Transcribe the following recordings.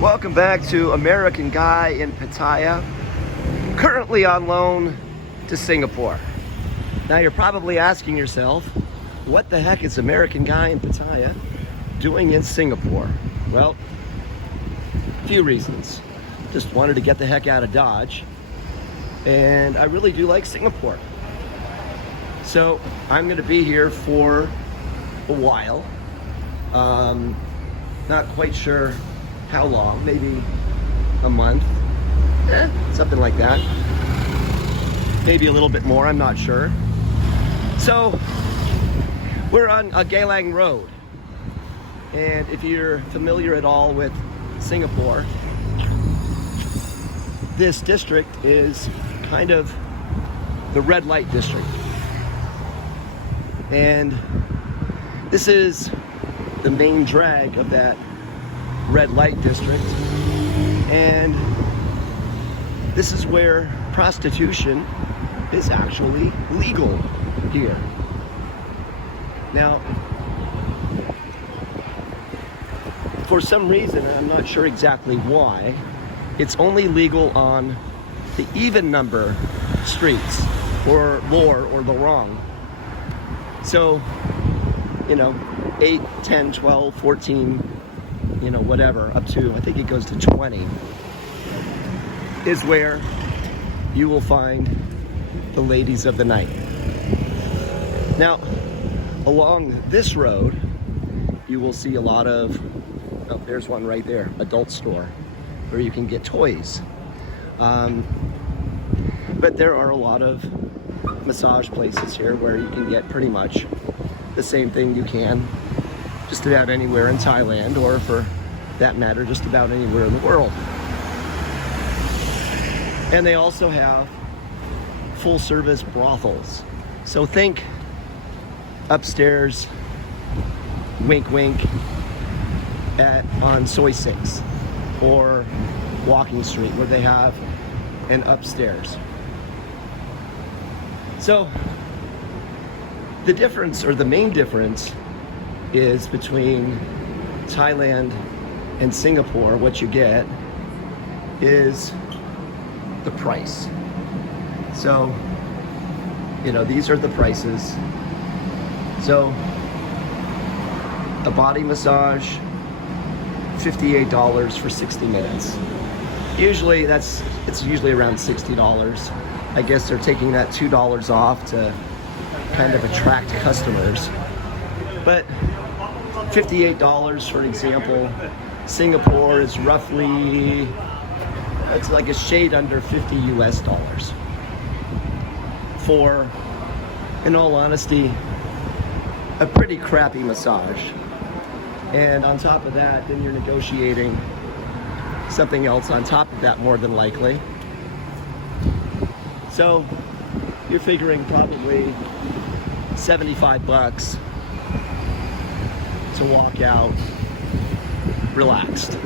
Welcome back to American Guy in Pattaya, currently on loan to Singapore. Now you're probably asking yourself, what the heck is American Guy in Pattaya doing in Singapore? Well, a few reasons. Just wanted to get the heck out of Dodge, and I really do like Singapore. So I'm going to be here for a while. Not quite sure how long, maybe a month, something like that. Maybe a little bit more, I'm not sure. So we're on a Geylang Road, and if you're familiar at all with Singapore, this district is kind of the red light district. And this is the main drag of that red light district. And this is where prostitution is actually legal here. Now, for some reason, I'm not sure exactly why, it's only legal on the even number streets, or Lorong. So, 8, 10, 12, 14, whatever, up to, I think it goes to 20, is where you will find the ladies of the night. Now, along this road, you will see a lot of, there's one right there, adult store, where you can get toys. But there are a lot of massage places here where you can get pretty much the same thing you can just about anywhere in Thailand, or for that matter, just about anywhere in the world. And they also have full service brothels. So think upstairs, wink wink, on Soi 6 or Walking Street, where they have an upstairs. So the difference, or the main difference, is between Thailand and Singapore. What you get is the price. So, these are the prices. So, a body massage, $58 for 60 minutes. Usually it's usually around $60. I guess they're taking that $2 off to kind of attract customers. But $58, for example, Singapore is roughly, it's like a shade under $50 US for, in all honesty, a pretty crappy massage. And on top of that, then you're negotiating something else on top of that, more than likely. So you're figuring probably $75 to walk out relaxed.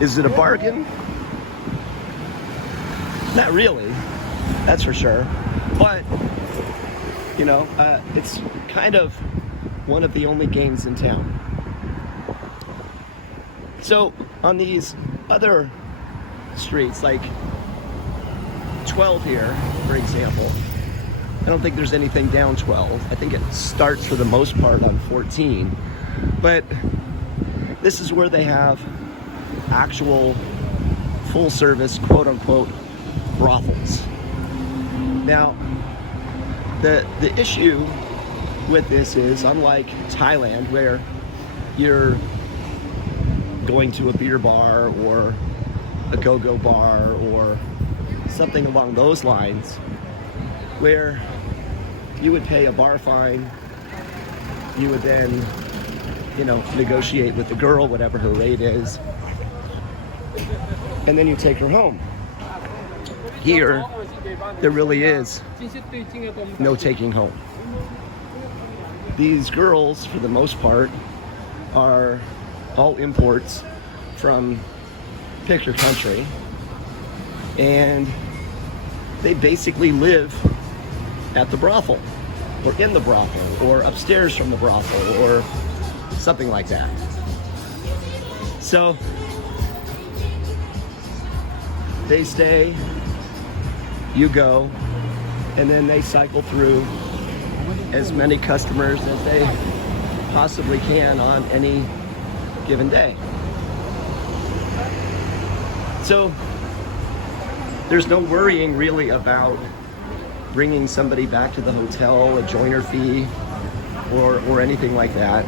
Is it a bargain? Not really, that's for sure. But, it's kind of one of the only games in town. So on these other streets, like 12 here, for example, I don't think there's anything down 12. I think it starts for the most part on 14. But this is where they have actual full service, quote unquote, brothels. Now, the issue with this is, unlike Thailand, where you're going to a beer bar or a go-go bar or something along those lines, where you would pay a bar fine, you would then, negotiate with the girl, whatever her rate is, and then you take her home. Here, there really is no taking home. These girls, for the most part, are all imports from pick your country, and they basically live at the brothel, or in the brothel, or upstairs from the brothel, or something like that. So they stay, you go, and then they cycle through as many customers as they possibly can on any given day. So there's no worrying really about bringing somebody back to the hotel, a joiner fee, or anything like that.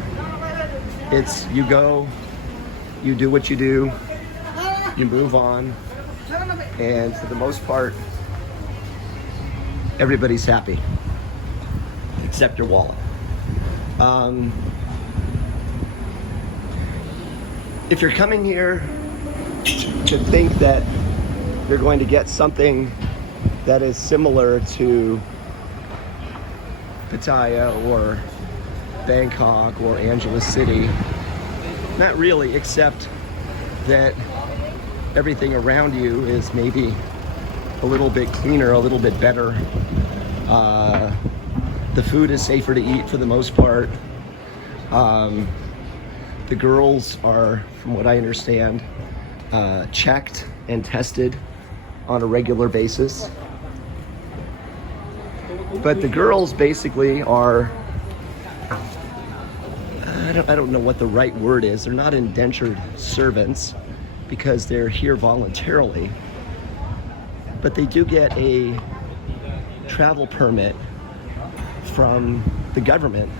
It's you go, you do what you do, you move on, and for the most part, everybody's happy, except your wallet. If you're coming here to think that you're going to get something that is similar to Pattaya or Bangkok or Angeles City, not really, except that everything around you is maybe a little bit cleaner, a little bit better. The food is safer to eat for the most part. The girls are, from what I understand, checked and tested on a regular basis. But the girls basically are, I don't know what the right word is. They're not indentured servants because they're here voluntarily. But they do get a travel permit from the government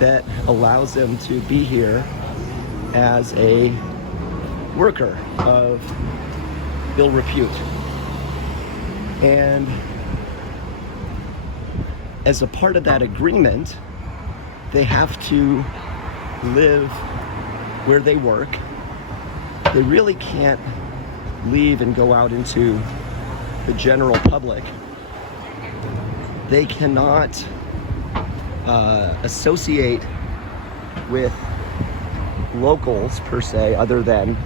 that allows them to be here as a worker of ill repute. And as a part of that agreement, they have to live where they work. They really can't leave and go out into the general public. They cannot associate with locals per se, other than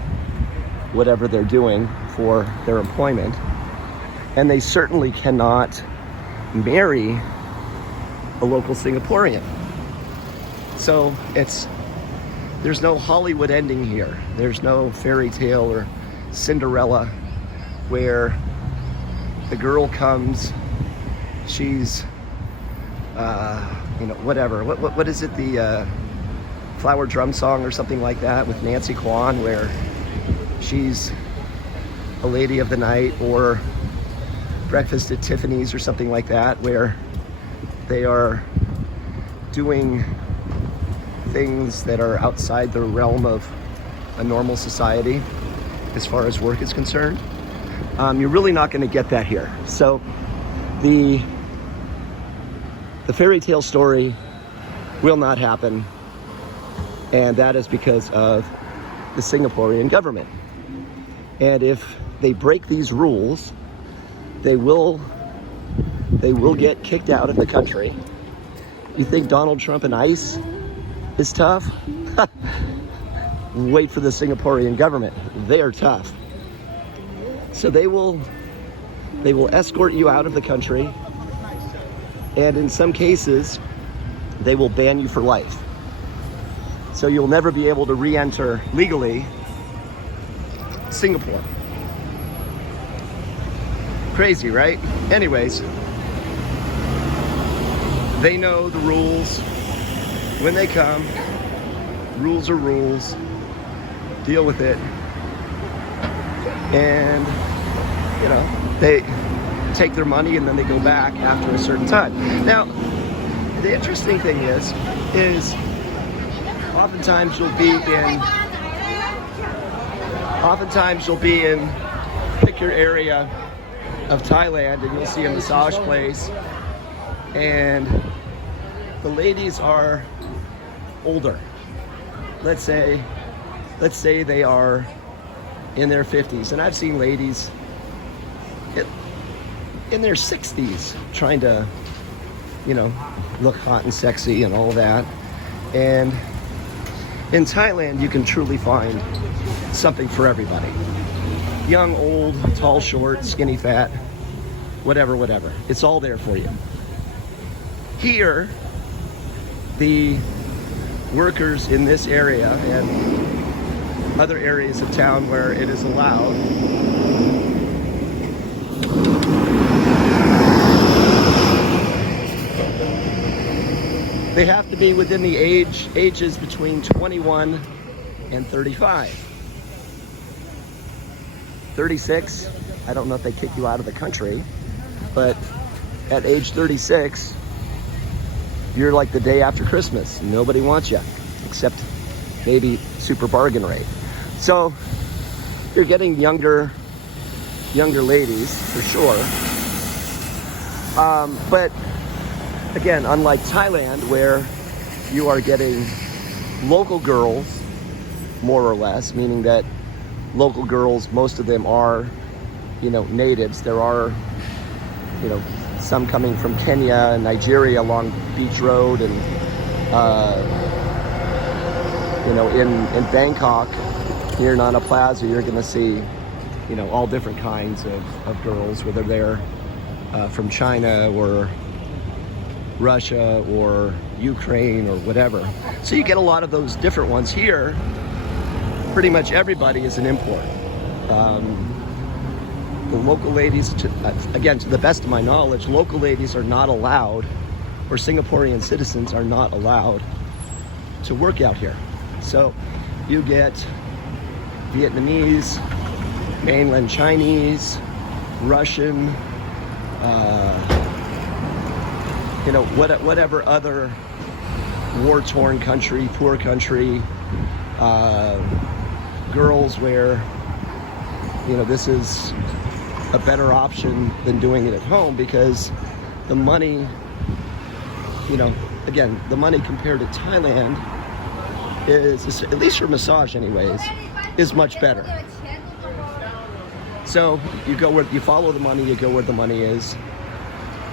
whatever they're doing for their employment. And they certainly cannot marry a local Singaporean. So there's no Hollywood ending here. There's no fairy tale or Cinderella where the girl comes, she's whatever. What is it? The Flower Drum Song or something like that with Nancy Kwan, where she's a lady of the night, or Breakfast at Tiffany's or something like that, where they are doing things that are outside the realm of a normal society as far as work is concerned. You're really not going to get that here. So the fairy tale story will not happen, and that is because of the Singaporean government. And if they break these rules, they will get kicked out of the country. You think Donald Trump and ICE is tough? Wait for the Singaporean government. They are tough. So they will escort you out of the country, and in some cases, they will ban you for life. So you'll never be able to re-enter legally Singapore. Crazy, right? Anyways, they know the rules when they come. Rules are rules. Deal with it. And, they take their money and then they go back after a certain time. Now, the interesting thing is oftentimes you'll be in pick your area of Thailand, and you'll see a massage place, and the ladies are older. Let's say they are in their 50s, and I've seen ladies in their 60s trying to, look hot and sexy and all that. And in Thailand, you can truly find something for everybody. Young, old, tall, short, skinny, fat, whatever. It's all there for you. Here, the workers in this area, and other areas of town where it is allowed. They have to be within the ages between 21 and 35. 36, I don't know if they kick you out of the country, but at age 36, you're like the day after Christmas. Nobody wants you, except maybe super bargain rate. So you're getting younger ladies for sure. But again, unlike Thailand, where you are getting local girls, more or less, meaning that local girls, most of them are, natives. There are, some coming from Kenya and Nigeria along Beach Road, and in Bangkok, near Nana Plaza, you're going to see, all different kinds of girls, whether they're from China or Russia or Ukraine or whatever. So you get a lot of those different ones here. Pretty much everybody is an import. The local ladies, again, to the best of my knowledge, local ladies are not allowed, or Singaporean citizens are not allowed to work out here. So you get Vietnamese, mainland Chinese, Russian, whatever other war-torn country, poor country, girls where, this is a better option than doing it at home, because the money, again, the money compared to Thailand is, at least for massage anyways, is much better. So you go where, you follow the money, you go where the money is,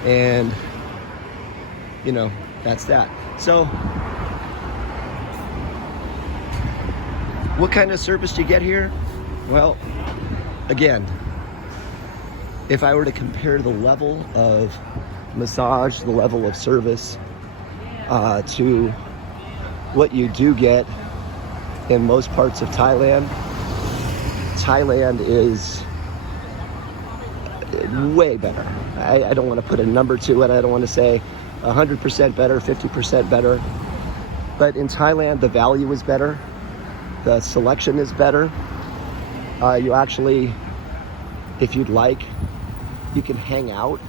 and that's that. So what kind of service do you get here? Well, again, if I were to compare the level of massage, the level of service to what you do get in most parts of Thailand, Thailand is way better. I don't want to put a number to it. I don't want to say 100% better, 50% better. But in Thailand, the value is better. The selection is better. You actually, if you'd like, you can hang out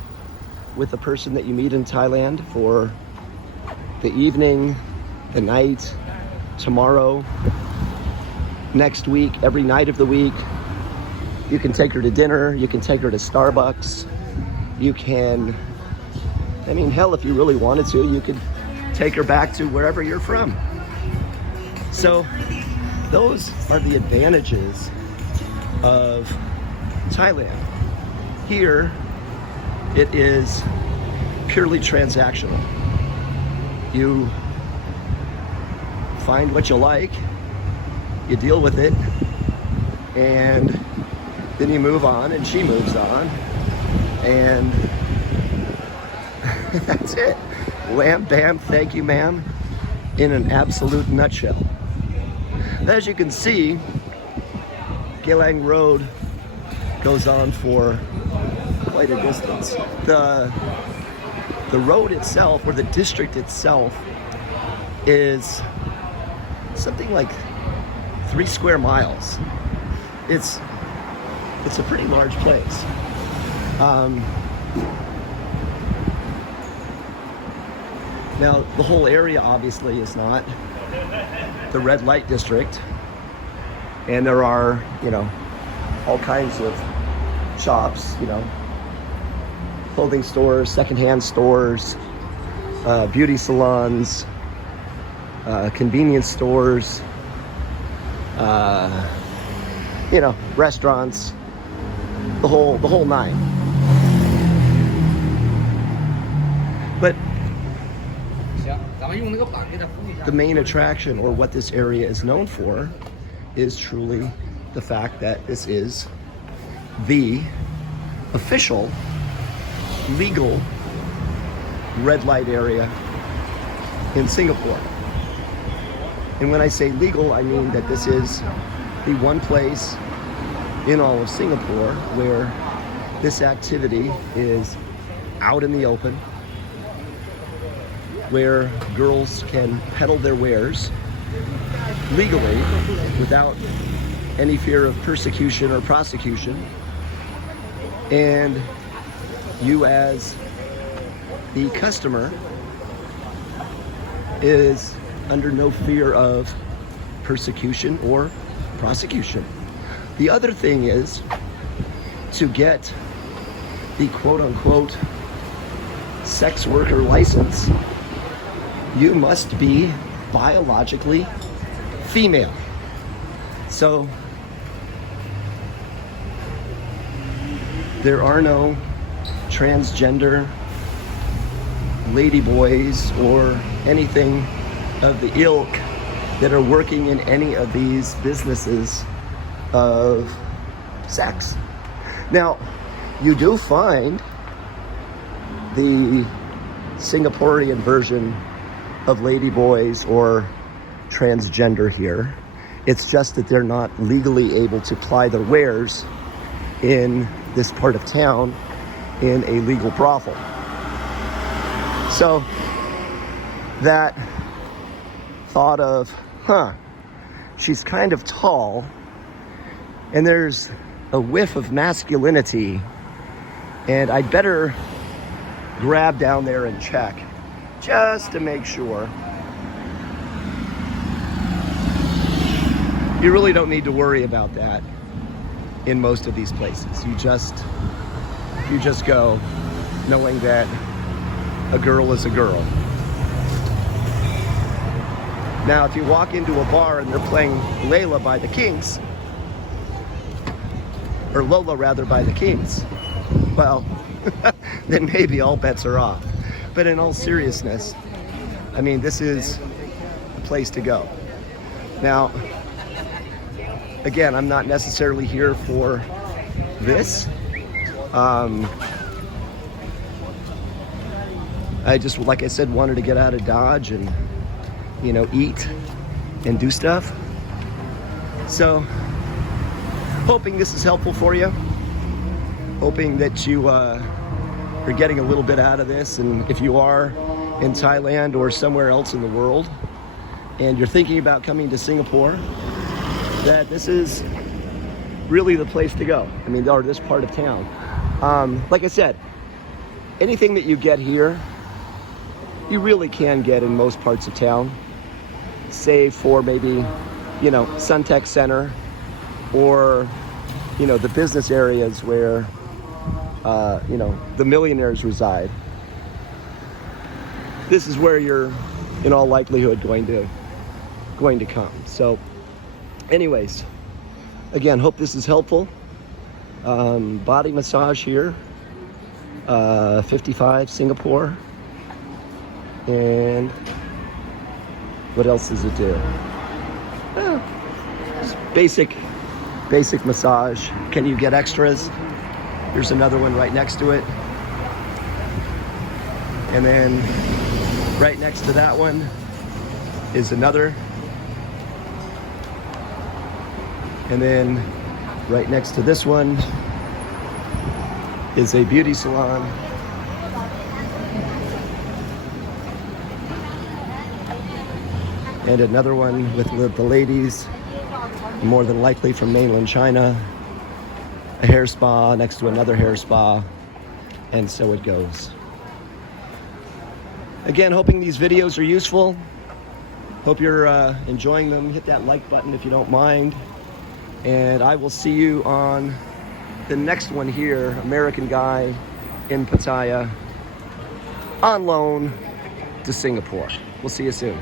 with the person that you meet in Thailand for the evening, the night, tomorrow, next week, every night of the week. You can take her to dinner, you can take her to Starbucks, you can, hell, if you really wanted to, you could take her back to wherever you're from. So those are the advantages of Thailand. Here, it is purely transactional. You find what you like, you deal with it, and then you move on, and she moves on, and that's it. Wham, bam, thank you, ma'am, in an absolute nutshell. As you can see, Geylang Road goes on for quite a distance. The road itself, or the district itself, is something like 3 square miles. It's a pretty large place. Now, the whole area obviously is not the red light district, and there are, all kinds of shops, clothing stores, secondhand stores, beauty salons, convenience stores, restaurants, the whole nine. But the main attraction, or what this area is known for, is truly the fact that this is the official legal red light area in Singapore. And when I say legal, I mean that this is the one place in all of Singapore where this activity is out in the open, where girls can peddle their wares legally without any fear of persecution or prosecution, and you as the customer is under no fear of persecution or prosecution. The other thing is, to get the quote-unquote sex worker license, you must be biologically female. So there are no transgender ladyboys or anything of the ilk that are working in any of these businesses of sex. Now, you do find the Singaporean version of ladyboys or transgender here. It's just that they're not legally able to ply their wares in this part of town in a legal brothel. So that thought of, she's kind of tall and there's a whiff of masculinity, and I'd better grab down there and check just to make sure. You really don't need to worry about that in most of these places. You just go knowing that a girl is a girl. Now, if you walk into a bar and they're playing Layla by the Kinks, or Lola rather by the Kinks, well, then maybe all bets are off. But in all seriousness, I mean, this is the place to go. Now, again, I'm not necessarily here for this. I just, like I said, wanted to get out of Dodge and, eat and do stuff. So, hoping this is helpful for you. Hoping that you are getting a little bit out of this. And if you are in Thailand or somewhere else in the world, and you're thinking about coming to Singapore, that this is really the place to go. I mean, or this part of town. Like I said, anything that you get here, you really can get in most parts of town, save for maybe, Suntec Center or, the business areas where, the millionaires reside. This is where you're, in all likelihood, going to come. So, anyways, again, hope this is helpful. Body massage here, 55 Singapore. And what else does it do? Just basic massage. Can you get extras? Here's another one right next to it. And then right next to that one is another. And then right next to this one is a beauty salon. And another one with the ladies, more than likely from mainland China. A hair spa next to another hair spa, and so it goes. Again, hoping these videos are useful. Hope you're enjoying them. Hit that like button if you don't mind. And I will see you on the next one here, American guy in Pattaya, on loan to Singapore. We'll see you soon.